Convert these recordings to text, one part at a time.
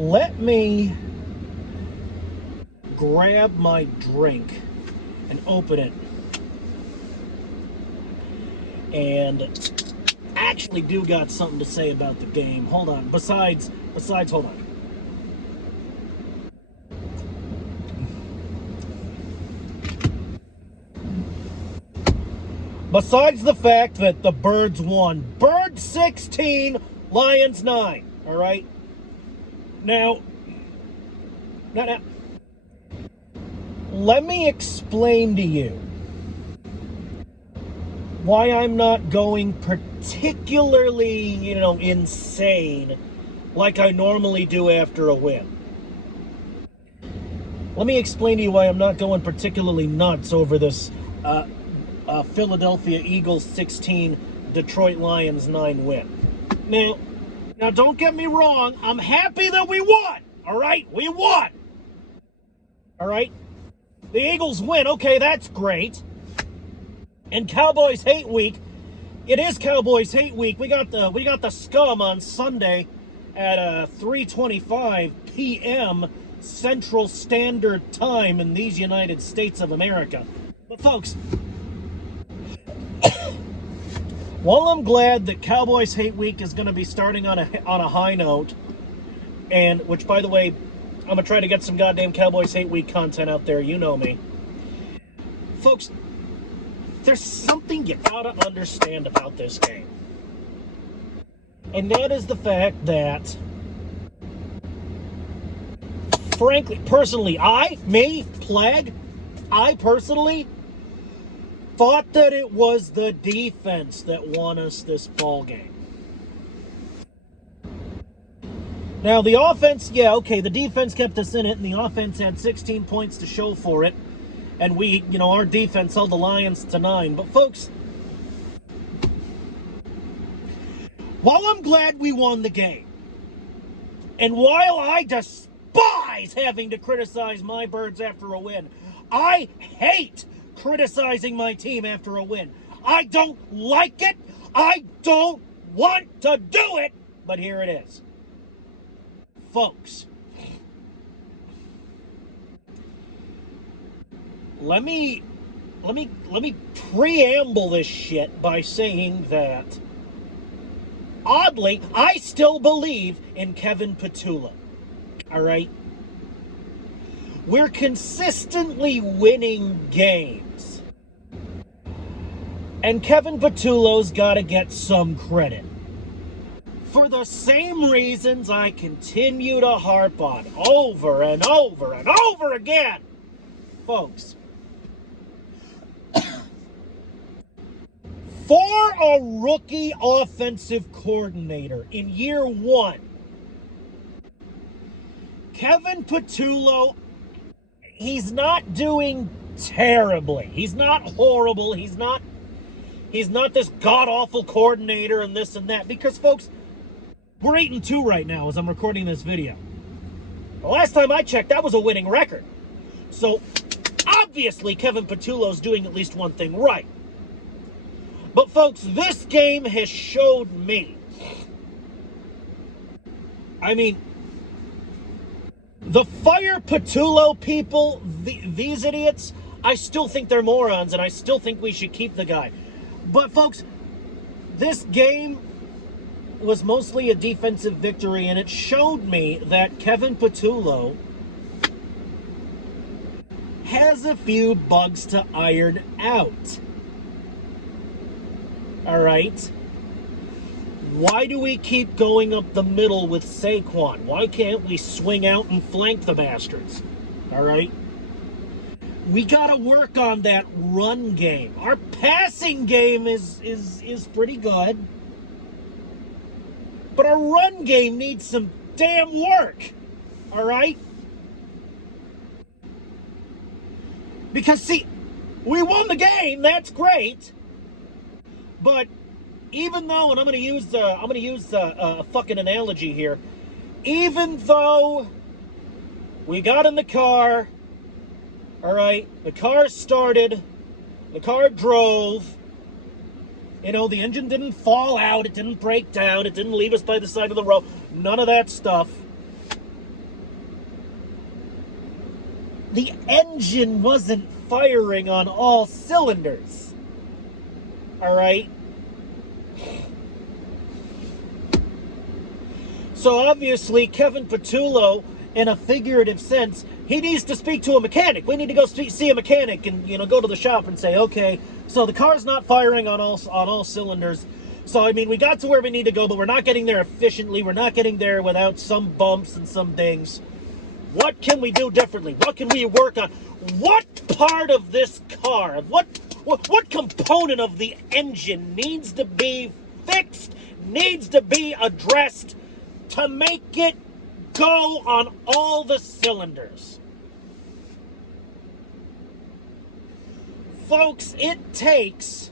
Let me grab my drink and open it. And actually do got something to say about the game. Hold on. Besides, hold on. Besides the fact that the Birds won. Birds 16, Lions 9. All right? Now, let me explain to you why I'm not going particularly, insane like I normally do after a win. Let me explain to you why I'm not going particularly nuts over this Philadelphia Eagles 16, Detroit Lions 9 win. Now, don't get me wrong. I'm happy that we won. All right? We won. All right? The Eagles win. Okay, that's great. And Cowboys Hate Week. It is Cowboys Hate Week. We got the scum on Sunday at 3:25 p.m. Central Standard Time in these United States of America. But folks, while I'm glad that Cowboys Hate Week is going to be starting on a high note, and which, by the way, I'm going to try to get some goddamn Cowboys Hate Week content out there. You know me. Folks, there's something you gotta understand about this game. And that is the fact that, frankly, personally, I personally thought that it was the defense that won us this ball game. Now, the offense, the defense kept us in it, and the offense had 16 points to show for it. And our defense held the Lions to 9. But folks, while I'm glad we won the game, and while I despise having to criticize my Birds after a win, I hate criticizing my team after a win. I don't like it. I don't want to do it. But here it is. Folks, let me preamble this shit by saying that, oddly, I still believe in Kevin Patullo. All right? We're consistently winning games. And Kevin Patullo's got to get some credit. For the same reasons I continue to harp on over and over and over again. Folks, for a rookie offensive coordinator in year one, Kevin Patullo, he's not doing terribly. He's not horrible. He's not this god-awful coordinator and this and that. Because, folks, we're 8-2 right now as I'm recording this video. The last time I checked, that was a winning record. So, obviously, Kevin Patullo's doing at least one thing right. But, folks, this game has showed me. I mean, the fire Patullo people, these idiots, I still think they're morons, and I still think we should keep the guy. But, folks, this game was mostly a defensive victory, and it showed me that Kevin Patullo has a few bugs to iron out. All right? Why do we keep going up the middle with Saquon? Why can't we swing out and flank the bastards? All right? We got to work on that run game. Our passing game is pretty good. But our run game needs some damn work. All right? Because, see, we won the game. That's great. But even though, and I'm going to use a fucking analogy here. Even though we got in the car, all right, the car started, the car drove, the engine didn't fall out, it didn't break down, it didn't leave us by the side of the road, none of that stuff. the engine wasn't firing on all cylinders. All right? So obviously, Kevin Patullo, in a figurative sense, he needs to speak to a mechanic. We need to go see a mechanic and, go to the shop and say, okay, so the car's not firing on all cylinders. So, I mean, we got to where we need to go, but we're not getting there efficiently. We're not getting there without some bumps and some dings. What can we do differently? What can we work on? What part of this car, what component of the engine needs to be fixed, needs to be addressed to make it go on all the cylinders? Folks, it takes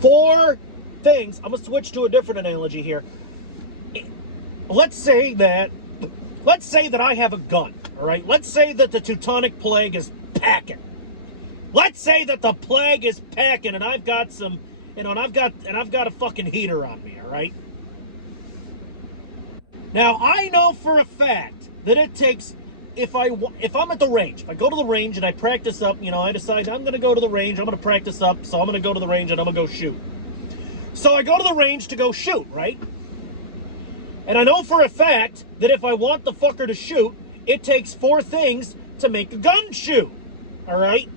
four things. I'm going to switch to a different analogy here. Let's say that I have a gun, all right? Let's say that the Teutonic Plague is packing. Let's say that the plague is packing and I've got some, and I've got a fucking heater on me, all right? Now, I know for a fact that it takes, if I'm at the range, if I go to the range and I practice up, I decide I'm going to go to the range, I'm going to practice up, so I'm going to go to the range and I'm going to go shoot. So I go to the range to go shoot, right? And I know for a fact that if I want the fucker to shoot, it takes four things to make a gun shoot, all right?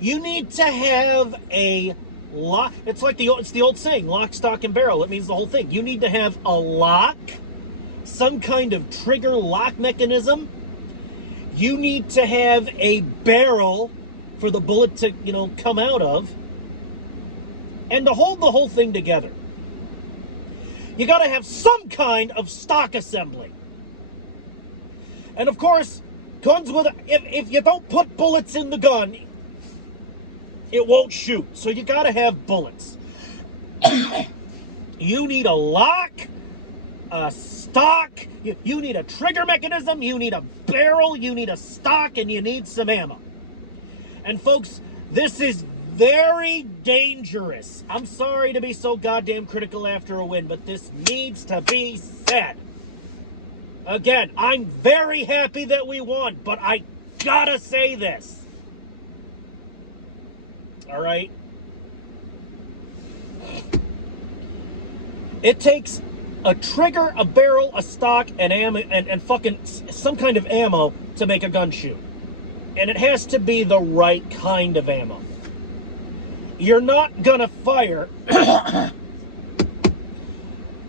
You need to have a lock. It's the old saying, lock, stock, and barrel. It means the whole thing. You need to have a lock, some kind of trigger lock mechanism. You need to have a barrel for the bullet to, come out of. And to hold the whole thing together, you got to have some kind of stock assembly. And of course, guns with, if you don't put bullets in the gun, it won't shoot. So you got to have bullets. You need a lock, a stock, you need a trigger mechanism, you need a barrel, you need a stock, and you need some ammo. And folks, this is very dangerous. I'm sorry to be so goddamn critical after a win, but this needs to be said. Again, I'm very happy that we won, but I gotta say this. All right? It takes a trigger, a barrel, a stock, and ammo, and fucking some kind of ammo to make a gun shoot. And it has to be the right kind of ammo. You're not gonna fire.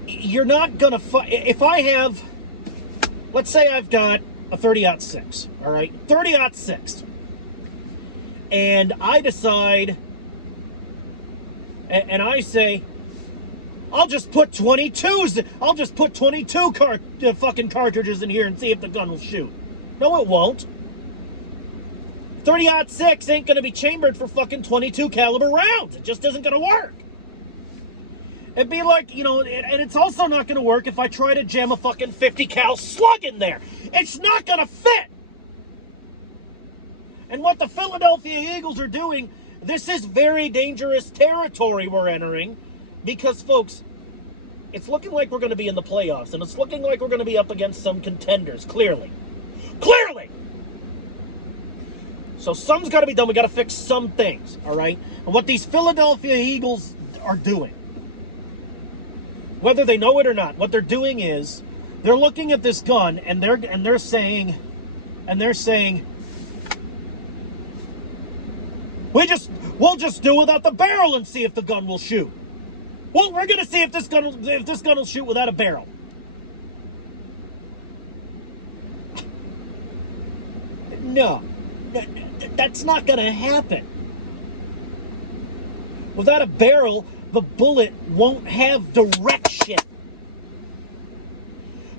You're not gonna fire. If I have, let's say I've got a 30-06, all right? 30-06. And I decide, and I say, I'll just put 22s. I'll just put 22 fucking cartridges in here and see if the gun will shoot. No, it won't. 30-06 ain't gonna be chambered for fucking 22 caliber rounds. It just isn't gonna work. It'd be like, and it's also not gonna work if I try to jam a fucking 50 cal slug in there. It's not gonna fit. And what the Philadelphia Eagles are doing, this is very dangerous territory we're entering, because, folks, it's looking like we're going to be in the playoffs, and it's looking like we're going to be up against some contenders, clearly. Clearly! So something's got to be done. We got to fix some things, all right? And what these Philadelphia Eagles are doing, whether they know it or not, what they're doing is they're looking at this gun and they're saying, we'll just do without the barrel and see if the gun will shoot. Well, we're gonna see if this gun will shoot without a barrel. No, that's not gonna happen. Without a barrel, the bullet won't have direction.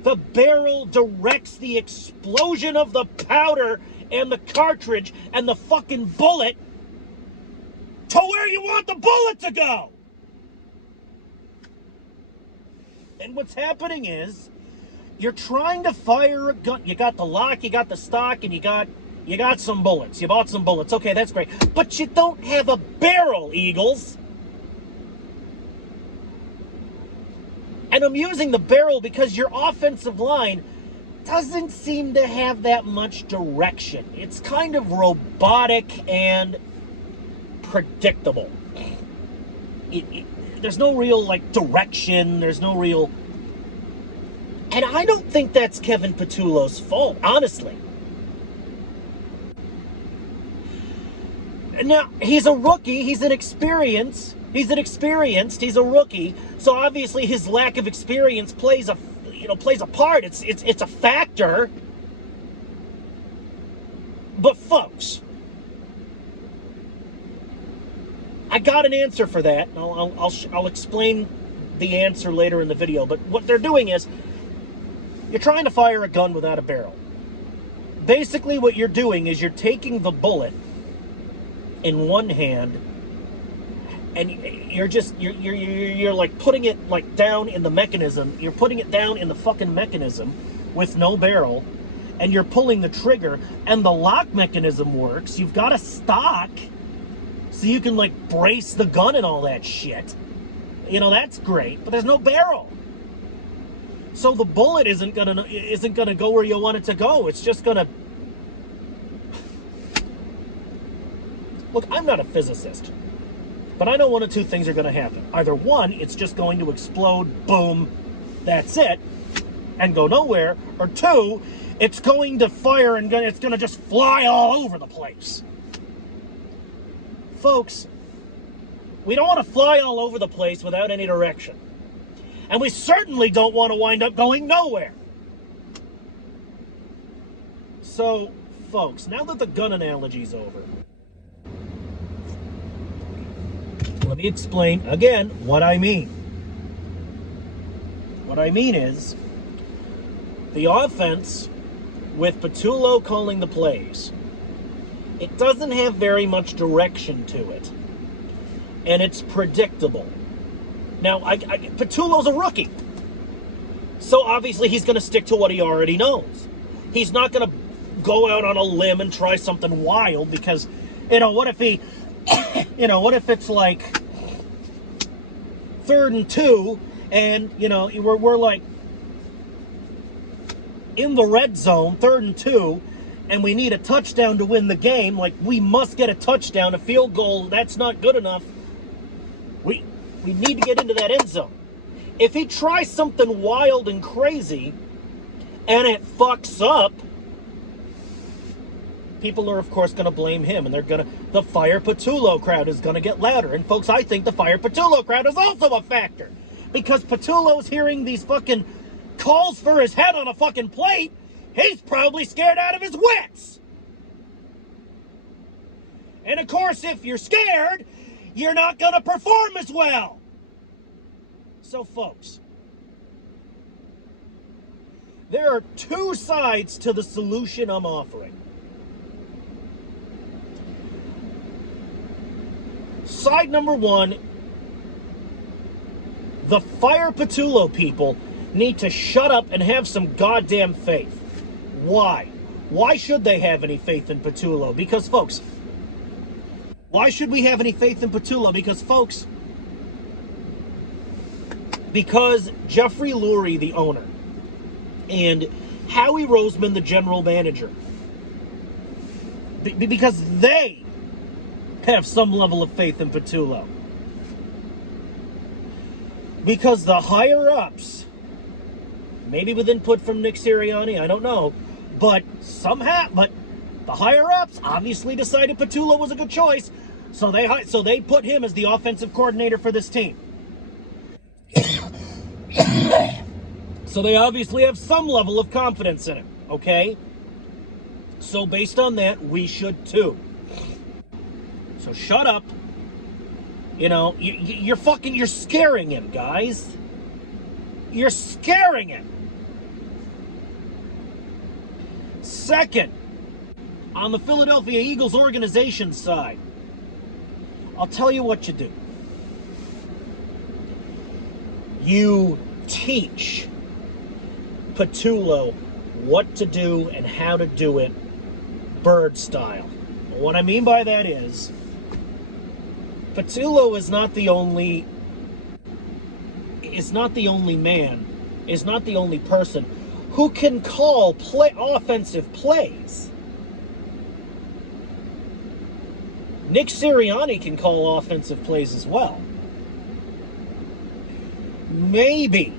The barrel directs the explosion of the powder and the cartridge and the fucking bullet to where you want the bullet to go. And what's happening is You're trying to fire a gun. You got the lock, you got the stock, and you got some bullets. You bought some bullets. Okay, that's great. But you don't have a barrel, Eagles. And I'm using the barrel because your offensive line doesn't seem to have that much direction. It's kind of robotic and predictable. There's no real, like, direction. There's no real... And I don't think that's Kevin Patullo's fault, honestly. Now, he's a rookie. He's inexperienced. He's a rookie. So obviously his lack of experience plays a part. It's a factor. But folks, I got an answer for that. I'll explain the answer later in the video. But what they're doing is, you're trying to fire a gun without a barrel. Basically what you're doing is you're taking the bullet in one hand and you're like putting it like down in the mechanism. You're putting it down in the fucking mechanism with no barrel, and you're pulling the trigger, and the lock mechanism works. You've got a stock so you can like brace the gun and all that shit. You know, that's great, but there's no barrel. So the bullet isn't gonna go where you want it to go. It's just gonna... Look, I'm not a physicist, but I know one of two things are gonna happen. Either one, it's just going to explode, boom, that's it, and go nowhere. Or two, it's going to fire and it's gonna just fly all over the place. Folks, we don't want to fly all over the place without any direction. And we certainly don't want to wind up going nowhere. So, folks, now that the gun analogy's over, let me explain again what I mean. What I mean is, the offense, with Patullo calling the plays, it doesn't have very much direction to it. And it's predictable. Now, Patullo's a rookie. So obviously he's going to stick to what he already knows. He's not going to go out on a limb and try something wild because, what if he, what if it's like 3rd and 2 and, we're like in the red zone, 3rd and 2, and we need a touchdown to win the game. Like, we must get a touchdown, a field goal. That's not good enough. We need to get into that end zone. If he tries something wild and crazy and it fucks up, people are, of course, going to blame him. And the Fire Patullo crowd is going to get louder. And, folks, I think the Fire Patullo crowd is also a factor. Because Patullo's hearing these fucking calls for his head on a fucking plate. He's probably scared out of his wits. And, of course, if you're scared, you're not going to perform as well. So, folks, there are two sides to the solution I'm offering. Side number one, the Fire Patullo people need to shut up and have some goddamn faith. Why? Why should they have any faith in Patullo? Because, folks, why should we have any faith in Patullo? Because, folks, because Jeffrey Lurie, the owner, and Howie Roseman, the general manager, because they have some level of faith in Patullo. Because the higher-ups, maybe with input from Nick Sirianni, I don't know, but the higher-ups obviously decided Patullo was a good choice, so they put him as the offensive coordinator for this team. So they obviously have some level of confidence in him, okay? So based on that, we should too. So shut up. You're scaring him, guys. You're scaring him. Second, on the Philadelphia Eagles organization side, I'll tell you what you do. You teach Patullo what to do and how to do it bird style. What I mean by that is, Patullo is not the only man, is not the only person who can call offensive plays. Nick Sirianni can call offensive plays as well. Maybe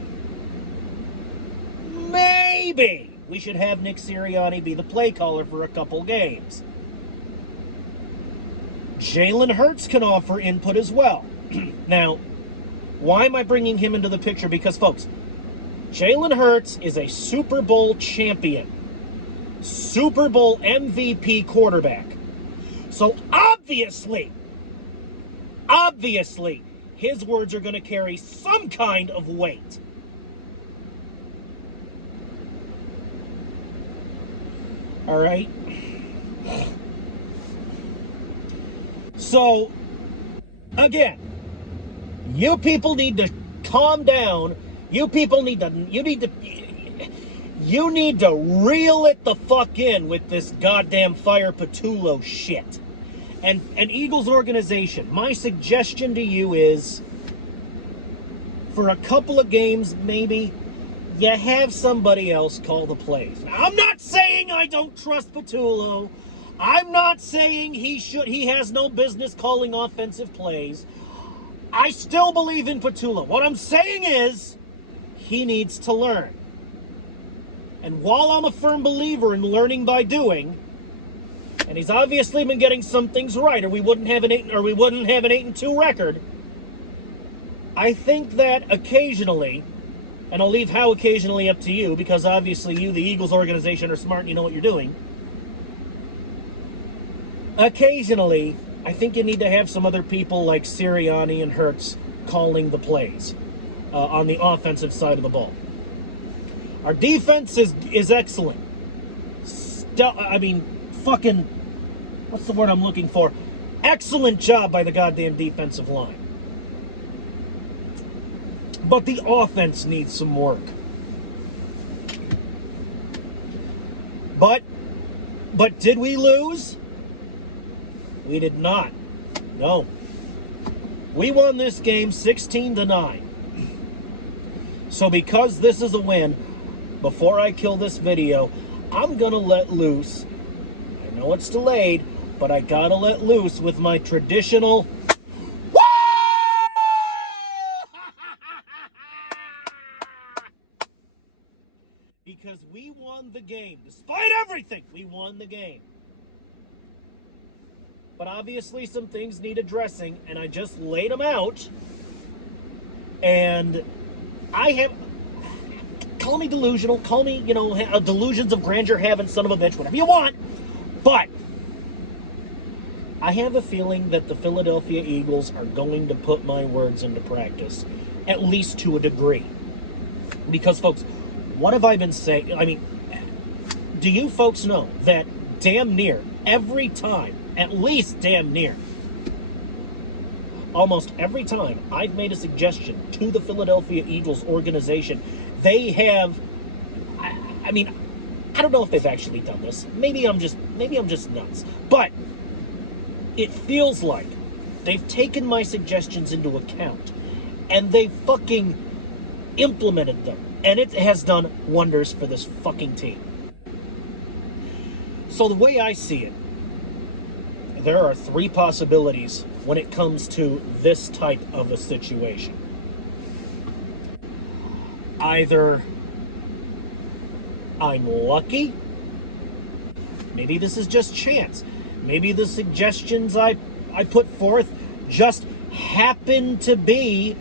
we should have Nick Sirianni be the play caller for a couple games. Jalen Hurts can offer input as well. Now, why am I bringing him into the picture? Because, folks, Jalen Hurts is a Super Bowl champion, Super Bowl MVP quarterback. So obviously, his words are going to carry some kind of weight. All right? So, again, you people need to calm down. You need to reel it the fuck in with this goddamn Fire Patullo shit. And Eagles organization, my suggestion to you is, for a couple of games, maybe, you have somebody else call the plays. Now, I'm not saying I don't trust Patullo. I'm not saying he has no business calling offensive plays. I still believe in Patullo. What I'm saying is, he needs to learn. And while I'm a firm believer in learning by doing, and he's obviously been getting some things right, or we wouldn't have an 8-2 record, I think that occasionally, and I'll leave how occasionally up to you, because obviously you, the Eagles organization, are smart and you know what you're doing. Occasionally, I think you need to have some other people like Sirianni and Hurts calling the plays on the offensive side of the ball. Our defense is excellent. Fucking, what's the word I'm looking for? Excellent job by the goddamn defensive line. But the offense needs some work. But did we lose? We did not. No. We won this game 16-9. So because this is a win, before I kill this video, I'm gonna let loose. I know it's delayed, but I gotta let loose with my traditional woo! Because we won the game. Despite everything, we won the game. But obviously some things need addressing, and I just laid them out. And call me delusional, call me, delusions of grandeur having son of a bitch, whatever you want. But I have a feeling that the Philadelphia Eagles are going to put my words into practice, at least to a degree. Because, folks, what have I been saying? I mean, do you folks know that damn near every time, at least damn near, almost every time I've made a suggestion to the Philadelphia Eagles organization, they have, I don't know if they've actually done this. Maybe I'm just nuts. But it feels like they've taken my suggestions into account and they fucking implemented them. And it has done wonders for this fucking team. So the way I see it, there are three possibilities when it comes to this type of a situation. Either I'm lucky, maybe this is just chance, maybe the suggestions I put forth just happen to be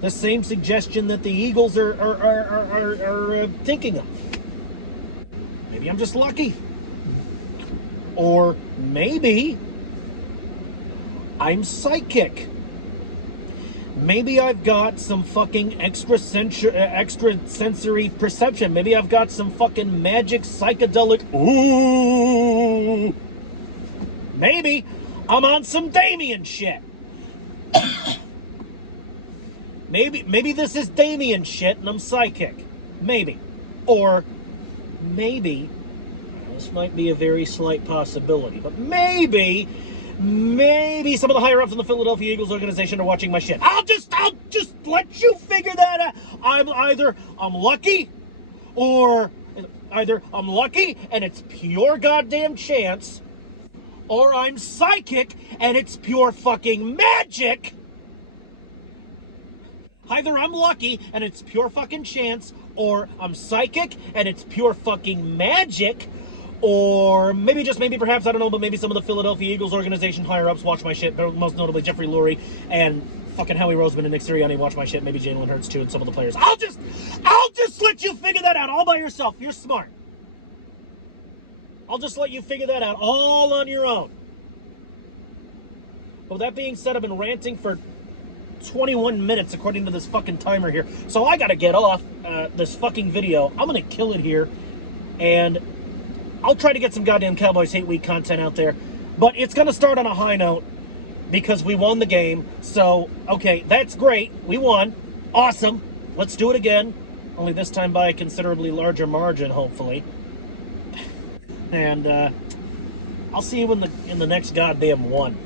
the same suggestion that the Eagles are thinking of. Maybe I'm just lucky. Or maybe I'm psychic. Maybe I've got some fucking extrasensory perception. Maybe I've got some fucking magic psychedelic. Ooh. Maybe I'm on some Damien shit. Maybe this is Damien shit and I'm psychic. Maybe. Or maybe, this might be a very slight possibility, but maybe some of the higher ups in the Philadelphia Eagles organization are watching my shit. I'll just let you figure that out. I'm lucky, or either I'm lucky and it's pure goddamn chance, or I'm psychic and it's pure fucking magic. Either I'm lucky and it's pure fucking chance, or I'm psychic and it's pure fucking magic, or maybe, just maybe, perhaps, I don't know, but maybe some of the Philadelphia Eagles organization higher-ups watch my shit, most notably Jeffrey Lurie and fucking Howie Roseman and Nick Sirianni watch my shit, maybe Jalen Hurts too, and some of the players. I'll just let you figure that out all by yourself. You're smart. I'll just let you figure that out all on your own. But with that being said, I've been ranting for 21 minutes according to this fucking timer here. So I gotta get off this fucking video. I'm gonna kill it here. And I'll try to get some goddamn Cowboys Hate Week content out there. But it's gonna start on a high note because we won the game. So, okay, that's great. We won. Awesome. Let's do it again. Only this time by a considerably larger margin, hopefully. And I'll see you in the next goddamn one.